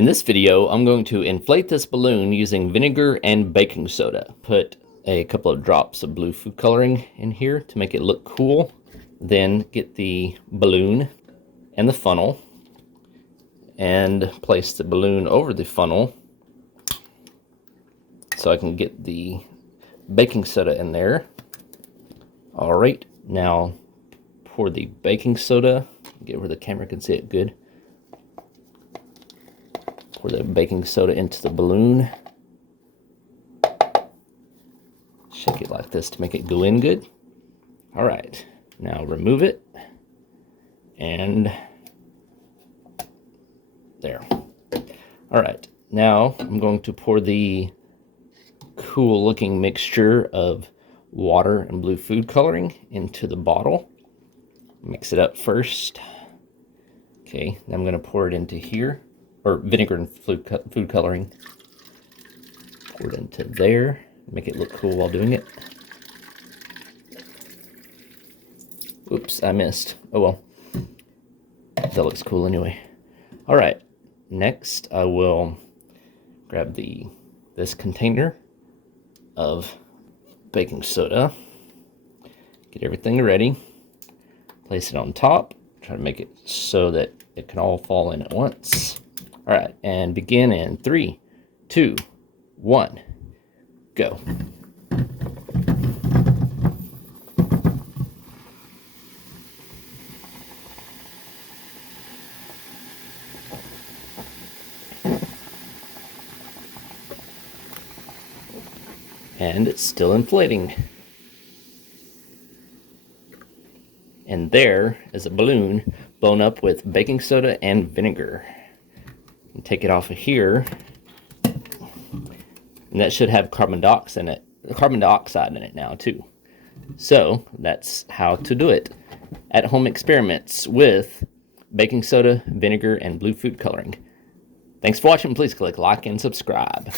In this video, I'm going to inflate this balloon using vinegar and baking soda. Put a couple of drops of blue food coloring in here to make it look cool. Then get the balloon and the funnel and place the balloon over the funnel so I can get the baking soda in there. All right, now pour the baking soda, get where the camera can see it good. Pour the baking soda into the balloon. Shake it like this to make it go in good. All right, now remove it. And there. All right, now I'm going to pour the cool looking mixture of water and blue food coloring into the bottle. Mix it up first. Okay, then I'm going to pour it into here. Or vinegar and food coloring. Pour it into there. Make it look cool while doing it. Oops, I missed. Oh well. That looks cool anyway. Alright, next I will grab this container of baking soda. Get everything ready. Place it on top. Try to make it so that it can all fall in at once. All right, and begin in 3, 2, 1, go. And it's still inflating. And there is a balloon blown up with baking soda and vinegar. And take it off of here, and that should have carbon dioxide in it now too. So that's how to do it. At-home experiments with baking soda, vinegar, and blue food coloring. Thanks for watching. Please click like and subscribe.